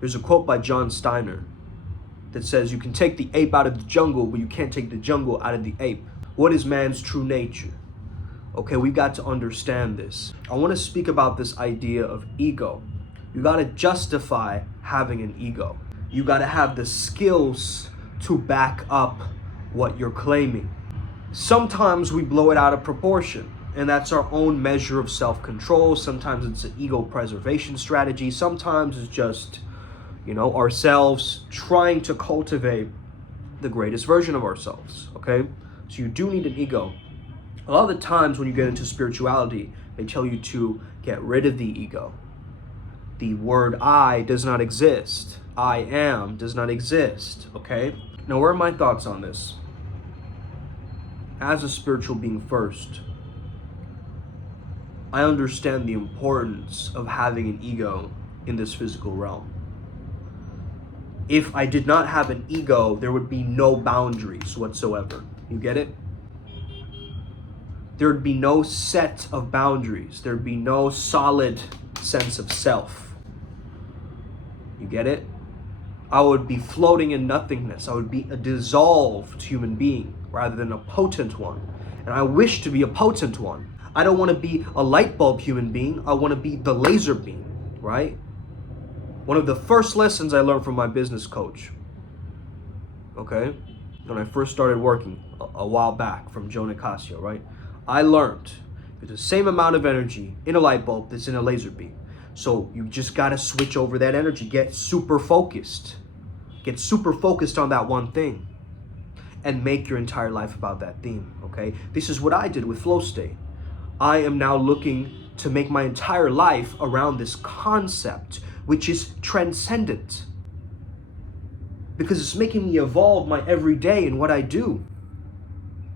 There's a quote by John Steiner that says, you can take the ape out of the jungle, but you can't take the jungle out of the ape. What is man's true nature? Okay, we got to understand this. I want to speak about this idea of ego. You got to justify having an ego. You got to have the skills to back up what you're claiming. Sometimes we blow it out of proportion, and that's our own measure of self-control. Sometimes it's an ego preservation strategy. Sometimes it's just, ourselves trying to cultivate the greatest version of ourselves, okay? So you do need an ego. A lot of the times when you get into spirituality, they tell you to get rid of the ego. The word I does not exist. I am does not exist, okay? Now, where are my thoughts on this? As a spiritual being first, I understand the importance of having an ego in this physical realm. If I did not have an ego, there would be no boundaries whatsoever. You get it? There would be no set of boundaries. There'd be no solid sense of self. You get it? I would be floating in nothingness. I would be a dissolved human being rather than a potent one. And I wish to be a potent one. I don't want to be a light bulb human being. I want to be the laser beam, right? One of the first lessons I learned from my business coach, okay, when I first started working a while back from Joe Nicasio, right? I learned there's the same amount of energy in a light bulb that's in a laser beam. So you just got to switch over that energy. Get super focused. Get super focused on that one thing and make your entire life about that theme, okay? This is what I did with Flow State. I am now looking to make my entire life around this concept, which is transcendent, because it's making me evolve my everyday in what I do.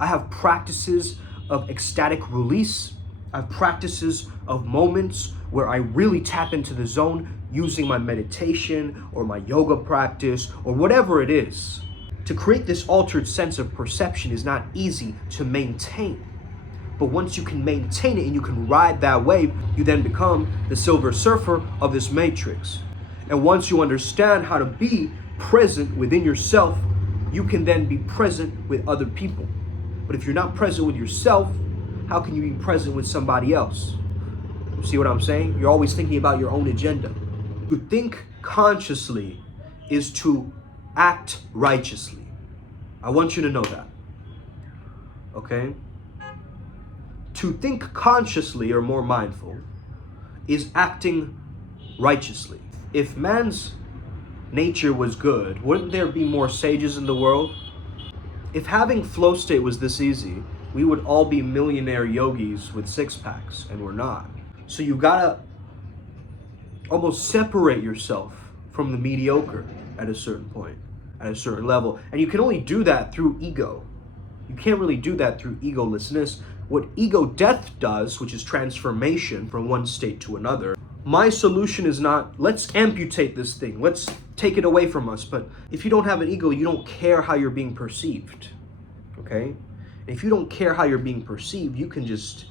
I have practices of ecstatic release. I have practices of moments where I really tap into the zone using my meditation or my yoga practice or whatever it is. To create this altered sense of perception is not easy to maintain. But once you can maintain it and you can ride that wave, you then become the Silver Surfer of this matrix. And once you understand how to be present within yourself, you can then be present with other people. But if you're not present with yourself, how can you be present with somebody else? You see what I'm saying? You're always thinking about your own agenda. To think consciously is to act righteously. I want you to know that. Okay? To think consciously or more mindful is acting righteously. If man's nature was good, wouldn't there be more sages in the world? If having flow state was this easy, we would all be millionaire yogis with six packs, and we're not. So you gotta almost separate yourself from the mediocre at a certain point, at a certain level. And you can only do that through ego. You can't really do that through egolessness. What ego death does, which is transformation from one state to another, my solution is not, let's amputate this thing, let's take it away from us. But if you don't have an ego, you don't care how you're being perceived, okay? If you don't care how you're being perceived, you can just,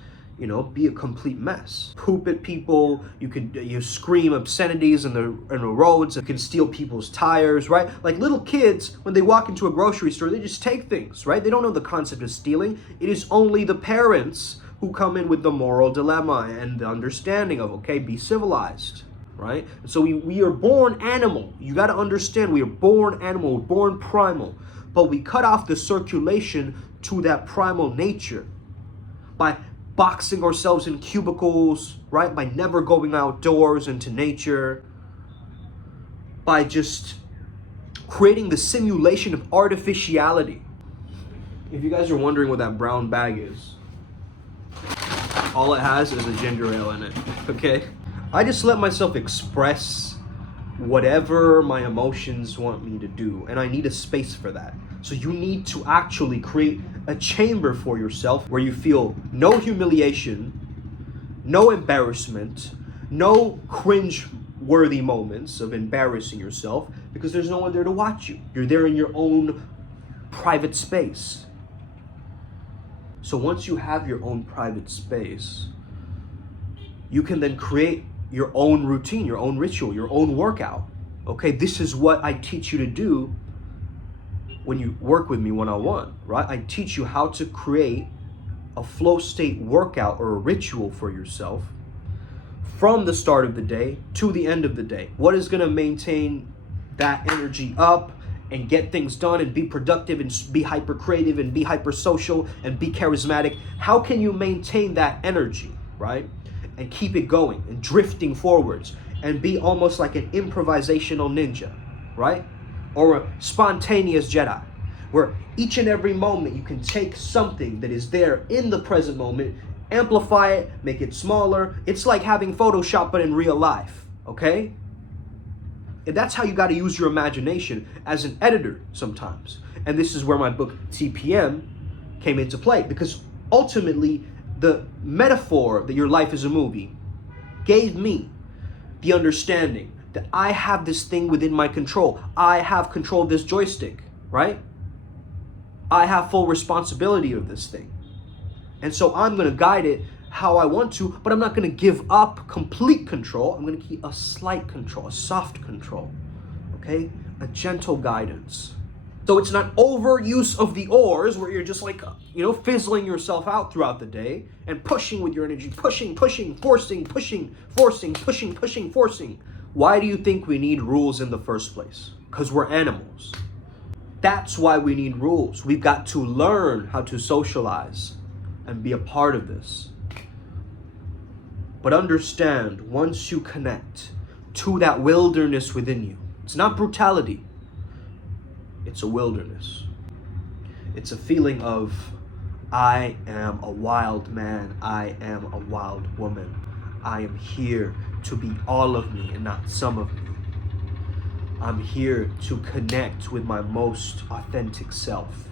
be a complete mess. Poop at people, you scream obscenities in the roads, you can steal people's tires, right? Like little kids, when they walk into a grocery store, they just take things, right? They don't know the concept of stealing. It is only the parents who come in with the moral dilemma and the understanding of, okay, be civilized, right? And so we are born animal. You got to understand, we are born animal, we're born primal, but we cut off the circulation to that primal nature by boxing ourselves in cubicles, right? By never going outdoors into nature, by just creating the simulation of artificiality. If you guys are wondering what that brown bag is, all it has is a ginger ale in it, okay? I just let myself express whatever my emotions want me to do, and I need a space for that. So you need to actually create a chamber for yourself where you feel no humiliation, no embarrassment, no cringe-worthy moments of embarrassing yourself, because there's no one there to watch you. You're there in your own private space. So once you have your own private space, you can then create your own routine, your own ritual, your own workout. Okay, this is what I teach you to do when you work with me one-on-one, right? I teach you how to create a flow state workout or a ritual for yourself from the start of the day to the end of the day. What is going to maintain that energy up and get things done and be productive and be hyper creative and be hyper social and be charismatic? How can you maintain that energy, right? And keep it going and drifting forwards and be almost like an improvisational ninja, right? Or a spontaneous Jedi, where each and every moment you can take something that is there in the present moment, amplify it, make it smaller. It's like having Photoshop but in real life, okay? And that's how you got to use your imagination as an editor sometimes. And this is where my book TPM came into play, because ultimately the metaphor that your life is a movie gave me the understanding that I have this thing within my control. I have control of this joystick, right? I have full responsibility of this thing. And so I'm going to guide it how I want to, but I'm not going to give up complete control. I'm going to keep a slight control, a soft control, okay? A gentle guidance. So it's not overuse of the oars where you're just like, fizzling yourself out throughout the day and pushing with your energy, pushing, forcing. Why do you think we need rules in the first place? Because we're animals. That's why we need rules. We've got to learn how to socialize and be a part of this. But understand, once you connect to that wilderness within you, it's not brutality. It's a wilderness. It's a feeling of, I am a wild man. I am a wild woman. I am here to be all of me and not some of me. I'm here to connect with my most authentic self.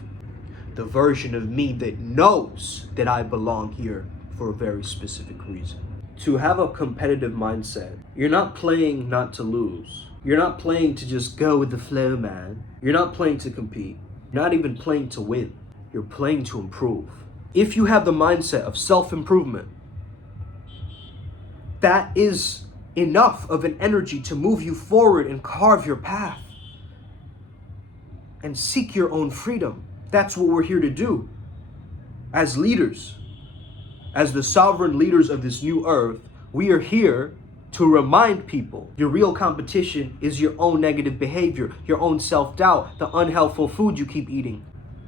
The version of me that knows that I belong here for a very specific reason. To have a competitive mindset, you're not playing not to lose. You're not playing to just go with the flow, man. You're not playing to compete. You're not even playing to win. You're playing to improve. If you have the mindset of self-improvement, that is enough of an energy to move you forward and carve your path and seek your own freedom. That's what we're here to do as leaders, as the sovereign leaders of this new earth. We are here to remind people your real competition is your own negative behavior, your own self-doubt, the unhealthful food you keep eating,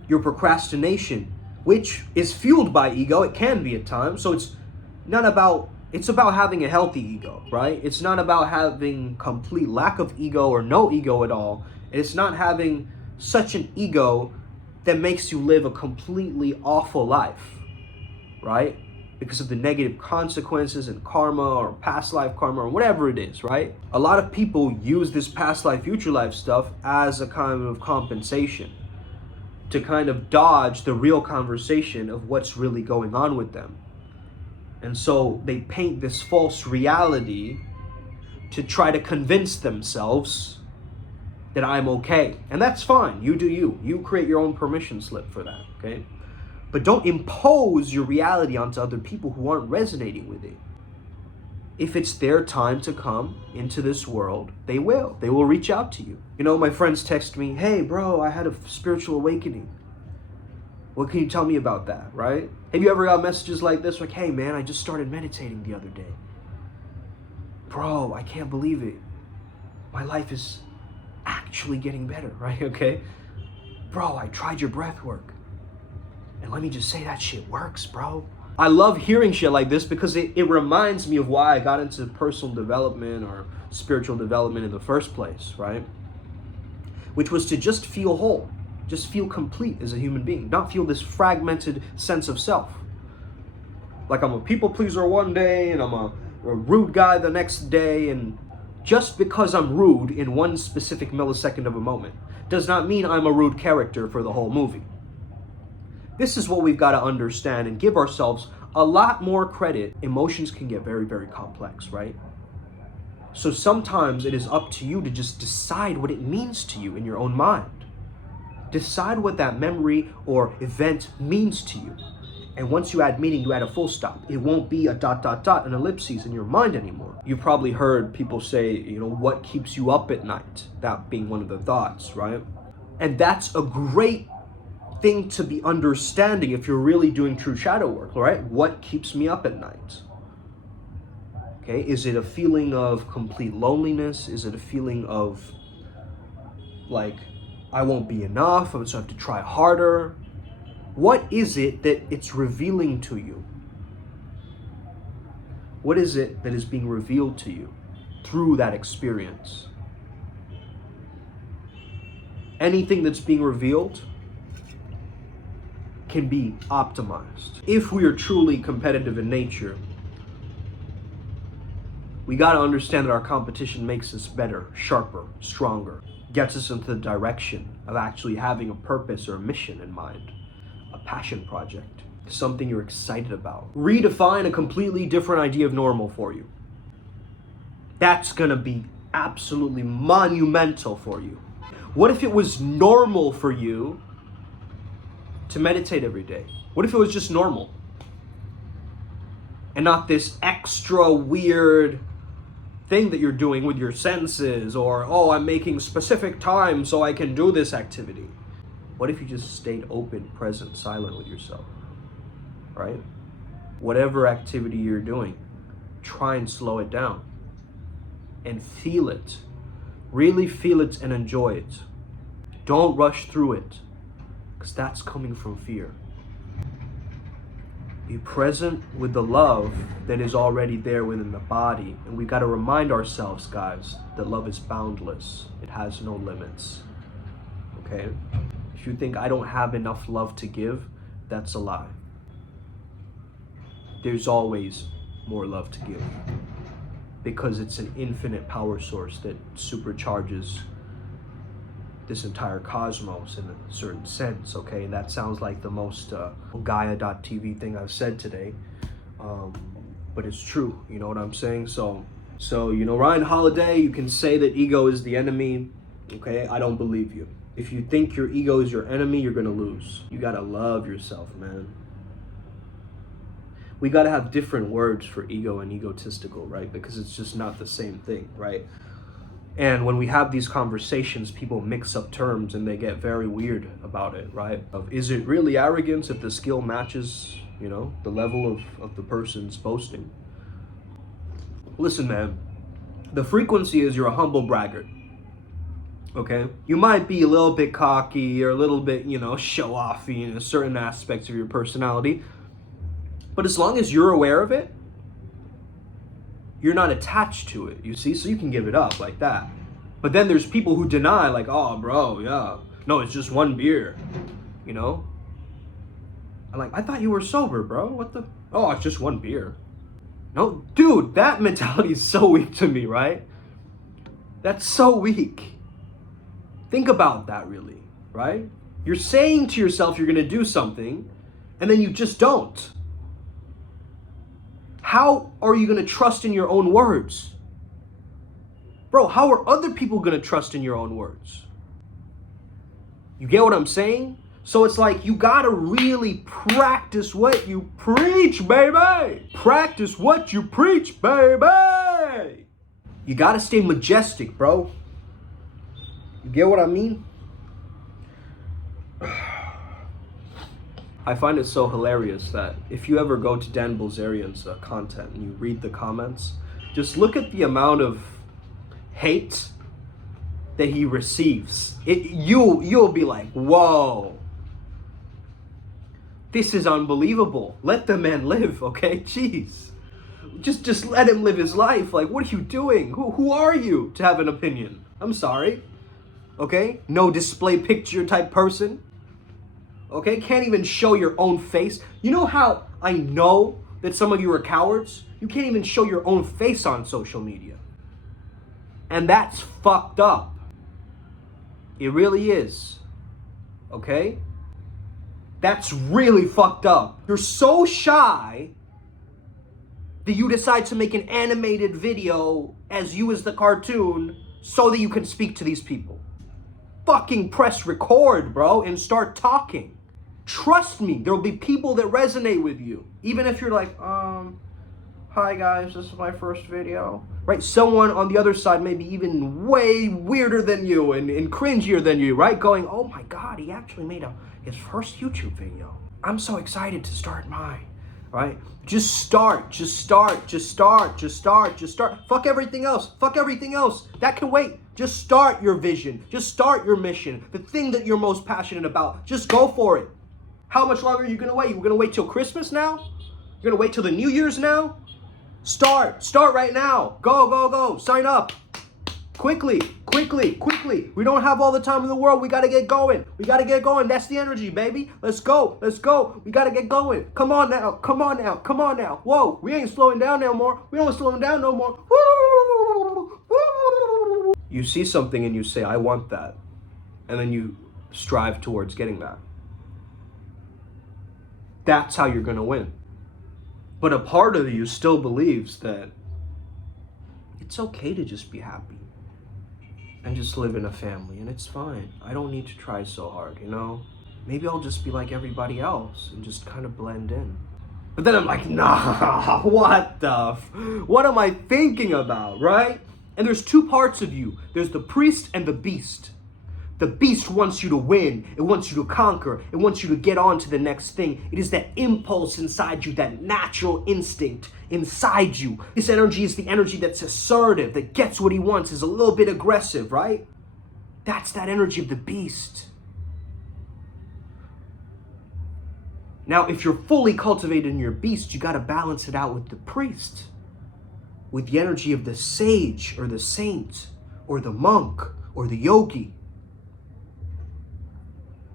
your procrastination, which is fueled by ego. It can be at times. So it's about having a healthy ego, right? It's not about having complete lack of ego or no ego at all. It's not having such an ego that makes you live a completely awful life, right? Because of the negative consequences and karma or past life karma or whatever it is, right? A lot of people use this past life, future life stuff as a kind of compensation to kind of dodge the real conversation of what's really going on with them. And so they paint this false reality to try to convince themselves that I'm okay. And that's fine. You do you. You create your own permission slip for that, okay? But don't impose your reality onto other people who aren't resonating with it. If it's their time to come into this world, they will. They will reach out to you. My friends text me, hey, bro, I had a spiritual awakening. What can you tell me about that, right? Have you ever got messages like this? Like, hey, man, I just started meditating the other day. Bro, I can't believe it. My life is actually getting better, right? Okay? Bro, I tried your breath work. And let me just say, that shit works, bro. I love hearing shit like this because it reminds me of why I got into personal development or spiritual development in the first place, right? Which was to just feel whole. Just feel complete as a human being, not feel this fragmented sense of self. Like I'm a people pleaser one day and I'm a rude guy the next day, and just because I'm rude in one specific millisecond of a moment does not mean I'm a rude character for the whole movie. This is what we've got to understand and give ourselves a lot more credit. Emotions can get very, very complex, right? So sometimes it is up to you to just decide what it means to you in your own mind. Decide what that memory or event means to you. And once you add meaning, you add a full stop. It won't be a dot, dot, dot, an ellipses in your mind anymore. You've probably heard people say, what keeps you up at night? That being one of the thoughts, right? And that's a great thing to be understanding if you're really doing true shadow work, right? What keeps me up at night? Okay, is it a feeling of complete loneliness? Is it a feeling of like, I won't be enough, so I have to try harder? What is it that it's revealing to you? What is it that is being revealed to you through that experience? Anything that's being revealed can be optimized. If we are truly competitive in nature, we got to understand that our competition makes us better, sharper, stronger, gets us into the direction of actually having a purpose or a mission in mind, a passion project, something you're excited about. Redefine a completely different idea of normal for you. That's gonna be absolutely monumental for you. What if it was normal for you to meditate every day? What if it was just normal? And not this extra weird thing that you're doing with your senses, or, oh, I'm making specific time so I can do this activity. What if you just stayed open, present, silent with yourself, right? Whatever activity you're doing, try and slow it down and feel it. Really feel it and enjoy it. Don't rush through it, because that's coming from fear. Be present with the love that is already there within the body. And we got to remind ourselves, guys, that love is boundless. It has no limits. Okay? If you think I don't have enough love to give, that's a lie. There's always more love to give, because it's an infinite power source that supercharges this entire cosmos in a certain sense, okay? And that sounds like the most Gaia.tv thing I've said today, but it's true, you know what I'm saying? So Ryan Holiday, you can say that ego is the enemy, okay? I don't believe you. If you think your ego is your enemy, you're gonna lose. You gotta love yourself, man. We gotta have different words for ego and egotistical, right? Because it's just not the same thing, right? And when we have these conversations, people mix up terms and they get very weird about it, right? Is it really arrogance if the skill matches, the level of the person's boasting? Listen, man, the frequency is you're a humble braggart, okay? You might be a little bit cocky or a little bit, show-offy in certain aspects of your personality, but as long as you're aware of it, you're not attached to it, you see? So you can give it up like that. But then there's people who deny, like, oh, bro, yeah. No, it's just one beer, I'm like, I thought you were sober, bro. What the? Oh, it's just one beer. No, dude, that mentality is so weak to me, right? That's so weak. Think about that, really, right? You're saying to yourself you're gonna do something, and then you just don't. How are you going to trust in your own words? Bro, how are other people going to trust in your own words? You get what I'm saying? So it's like you got to really practice what you preach, baby. Practice what you preach, baby. You got to stay majestic, bro. You get what I mean? I find it so hilarious that if you ever go to Dan Bilzerian's content and you read the comments, just look at the amount of hate that he receives. You'll be like, whoa, this is unbelievable. Let the man live, okay? Jeez. Just let him live his life. Like, what are you doing? Who are you to have an opinion? I'm sorry. Okay? No display picture type person. Okay, can't even show your own face. You know how I know that some of you are cowards? You can't even show your own face on social media. And that's fucked up. It really is. Okay? That's really fucked up. You're so shy that you decide to make an animated video as you as the cartoon so that you can speak to these people. Fucking press record, bro, and start talking. Trust me, there will be people that resonate with you. Even if you're like, hi guys, this is my first video. Right? Someone on the other side may be even way weirder than you and cringier than you, right? Going, oh my God, he actually made his first YouTube video. I'm so excited to start mine, right? Just start. Fuck everything else. That can wait. Just start your vision. Just start your mission. The thing that you're most passionate about. Just go for it. How much longer are you gonna wait? You're gonna wait till Christmas now? You're gonna wait till the New Year's now? Start right now. Go. Sign up. Quickly. We don't have all the time in the world. We gotta get going. That's the energy, baby. Let's go. We gotta get going. Come on now. Whoa, we ain't slowing down no more. We don't slow down no more. You see something and you say, I want that. And then you strive towards getting that. That's how you're gonna win. But a part of you still believes that it's okay to just be happy and just live in a family, and it's fine. I don't need to try so hard, you know? Maybe I'll just be like everybody else and just kind of blend in. But then I'm like, nah, what am I thinking about, right? And there's two parts of you. There's the priest and the beast. The beast wants you to win. It wants you to conquer. It wants you to get on to the next thing. It is that impulse inside you, that natural instinct inside you. This energy is the energy that's assertive, that gets what he wants, is a little bit aggressive, right? That's that energy of the beast. Now, if you're fully cultivated in your beast, you got to balance it out with the priest, with the energy of the sage or the saint or the monk or the yogi,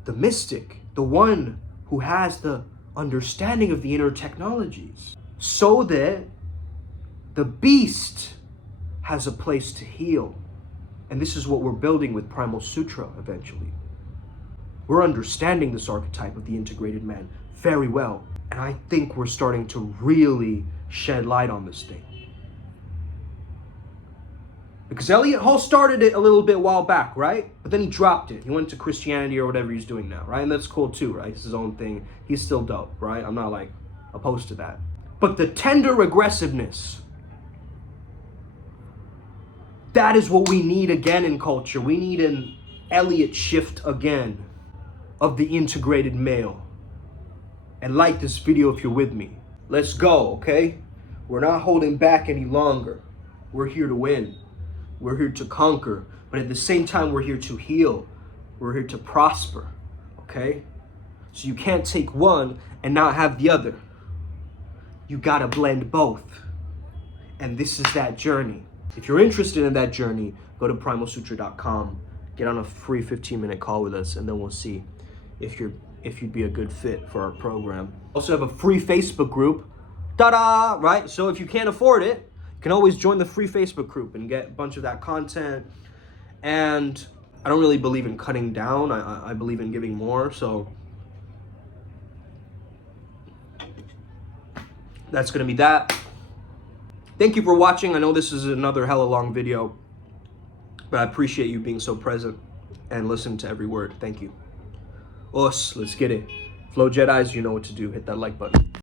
the mystic, the one who has the understanding of the inner technologies, so that the beast has a place to heal. And this is what we're building with Primal Sutra eventually. We're understanding this archetype of the integrated man very well. And I think we're starting to really shed light on this thing. Because Elliot Hall started it a little bit a while back, right? But then he dropped it. He went to Christianity or whatever he's doing now, right? And that's cool too, right? It's his own thing. He's still dope, right? I'm not like opposed to that. But the tender aggressiveness, that is what we need again in culture. We need an Elliot shift again of the integrated male. And like this video if you're with me. Let's go, okay? We're not holding back any longer. We're here to win. We're here to conquer, but at the same time, we're here to heal. We're here to prosper, okay? So you can't take one and not have the other. You gotta blend both. And this is that journey. If you're interested in that journey, go to primalsutra.com, get on a free 15-minute call with us, and then we'll see if you'd be a good fit for our program. Also have a free Facebook group, right? So if you can't afford it, you can always join the free Facebook group and get a bunch of that content. And I don't really believe in cutting down. I believe in giving more. So that's going to be that. Thank you for watching. I know this is another hella long video, but I appreciate you being so present and listening to every word. Thank you. Let's get it. Flow Jedis, you know what to do. Hit that like button.